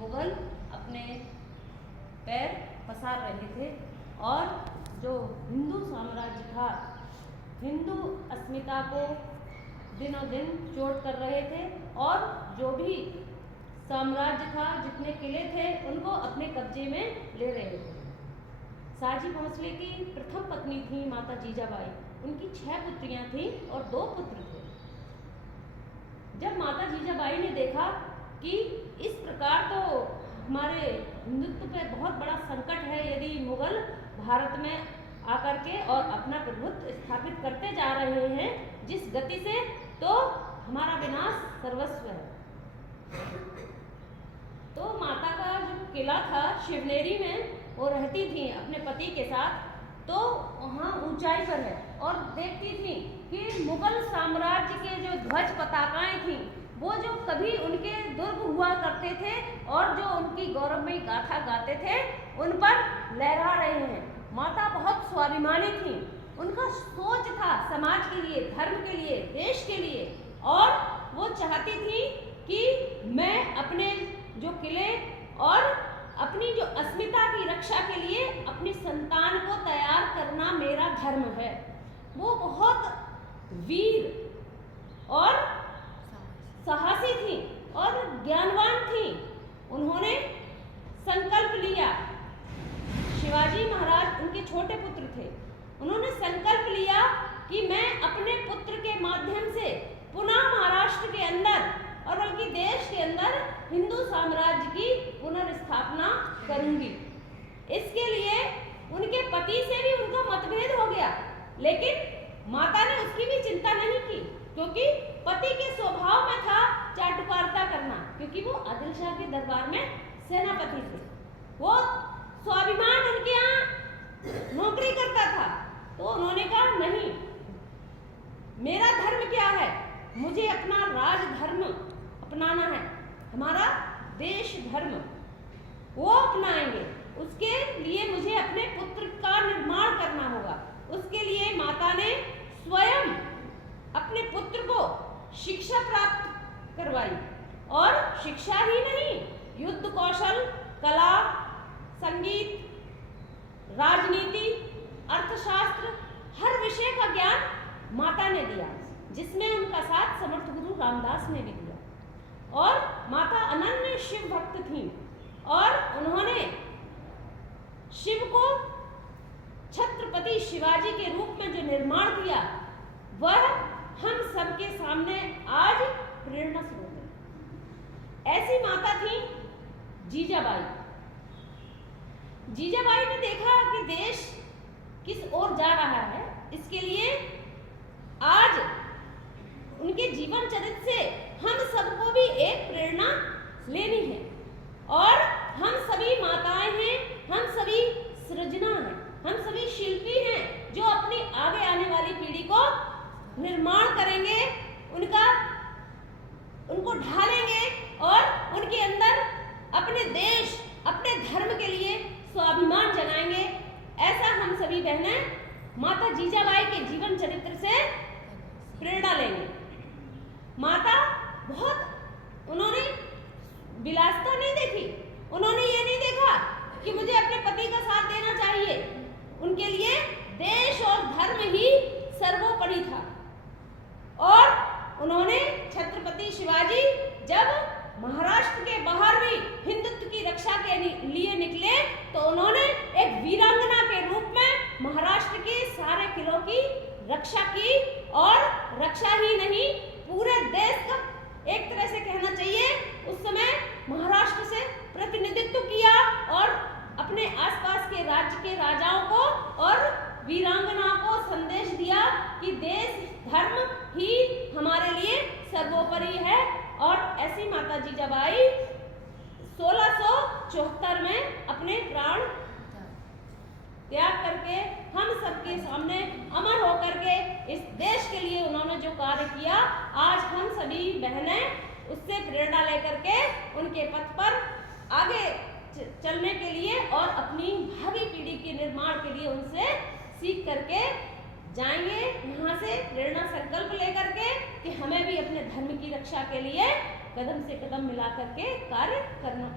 मुगल अपने पैर पसार रहे थे और जो हिंदू साम्राज्य था, हिंदू अस्मिता को दिनों दिन चोट कर रहे थे और जो भी साम्राज्य था, जितने किले थे, उनको अपने कब्जे में ले रहे थे। शाहजी भोंसले की प्रथम पत्नी थी माता जीजाबाई। उनकी 6 पुत्रियां थीं और 2 पुत्र थे। जब माता जीजाबाई ने देखा कि इस प्रकार तो हमारे हिंदुत्व पे बहुत बड़ा संकट है, यदि मुगल भारत में आकर के और अपना प्रभुत्व स्थापित करते जा रहे हैं जिस गति से, तो हमारा विनाश सर्वस्व है। तो माता का जो किला था शिवनेरी में, वो रहती थी अपने पति के साथ, तो वहाँ ऊंचाई पर है और देखती थी कि मुगल साम्राज्य के जो ध्वज पताकाएं थी, वो जो कभी उनके दुर्ग हुआ करते थे और जो उनकी गौरवमयी गाथा गाते थे, उन पर लहरा रहे हैं। माता बहुत स्वाभिमानी थी। उनका सोच था समाज के लिए, धर्म के लिए, देश के लिए, और वो चाहती थी कि मैं अपने जो किले और अपनी जो अस्मिता की रक्षा के लिए अपनी संतान को तैयार करना मेरा धर्म है। वो बहुत वीर और साहसी थी और ज्ञानवान थी। उन्होंने संकल्प लिया, शिवाजी महाराज उनके छोटे पुत्र थे, उन्होंने संकल्प लिया कि मैं अपने पुत्र के माध्यम से पुनः महाराष्ट्र के अंदर और बल्कि देश के अंदर हिंदू साम्राज्य की पुनर्स्थापना करूंगी। इसके लिए उनके पति से भी उनका मतभेद हो गया, लेकिन माता ने उसकी भी चिंता नहीं की, क्योंकि पति के स्वभाव में था चाटुकारिता करना, क्योंकि वो आदिल शाह के दरबार में सेनापति थे। वो स्वाभिमान उनके यहाँ नौकरी करता था। तो उन्होंने कहा नहीं, मेरा धर्म क्या है, मुझे अपना राजधर्म अपनाना है, हमारा देश धर्म वो अपनाएंगे। उसके लिए मुझे अपने पुत्र का निर्माण करना होगा। उसके लिए माता ने स्वयं अपने पुत्र को शिक्षा प्राप्त करवाई, और शिक्षा ही नहीं, युद्ध कौशल, कला, संगीत, राजनीति, अर्थशास्त्र, हर विषय का ज्ञान माता ने दिया, जिसमें उनका साथ समर्थ गुरु रामदास ने भी दिया। और माता अनन्य शिव भक्त थी और उन्होंने शिव को छत्रपति शिवाजी के रूप में जो निर्माण किया, वह हम सबके सामने आज प्रेरणा स्रोत है। ऐसी माता थी जीजाबाई। जीजाबाई ने देखा कि देश किस ओर जा रहा है, इसके लिए आज उनके जीवन चरित्र से हम सबको भी एक प्रेरणा लेनी है। और हम सभी माताएं हैं, हम सभी सृजना हैं, हम सभी शिल्पी हैं, जो अपनी आगे आने वाली पीढ़ी को निर्माण करेंगे, उनको ढालेंगे और उनके अंदर अपने देश, अपने धर्म के लिए स्वाभिमान जगाएंगे। ऐसा हम सभी बहनें माता जीजाबाई के जीवन चरित्र से प्रेरणा लेंगे। माता बहुत, उन्होंने विलासिता नहीं देखी, उन्होंने ये नहीं देखा कि मुझे अपने पति का साथ देना चाहिए। उनके लिए देश और धर्म ही सर्वोपरि था। और उन्होंने छत्रपति शिवाजी जब महाराष्ट्र के बाहर भी हिंदुत्व की रक्षा के लिए निकले, तो उन्होंने एक वीरांगना के रूप में महाराष्ट्र के सारे किलों की रक्षा की, और रक्षा ही नहीं, पूरे देश का, एक तरह से कहना चाहिए उस समय महाराष्ट्र से प्रतिनिधित्व किया, और अपने आसपास के राज्य के राजाओं को और वीरांगनाओं को संदेश दिया कि देश धर्म ही हमारे लिए सर्वोपरि है। और ऐसी माता जीजाबाई 1674 में अपने प्राण त्याग करके हम सबके सामने अमर होकर के इस देश के लिए उन्होंने जो कार्य किया, आज हम सभी बहनें उससे प्रेरणा लेकर के उनके पथ पर आगे चलने के लिए और अपनी भावी पीढ़ी के निर्माण के लिए उनसे सीख करके जाएंगे। यहाँ से प्रेरणा संकल्प लेकर के कि हमें भी अपने धर्म की रक्षा के लिए कदम से कदम मिला करके कार्य करना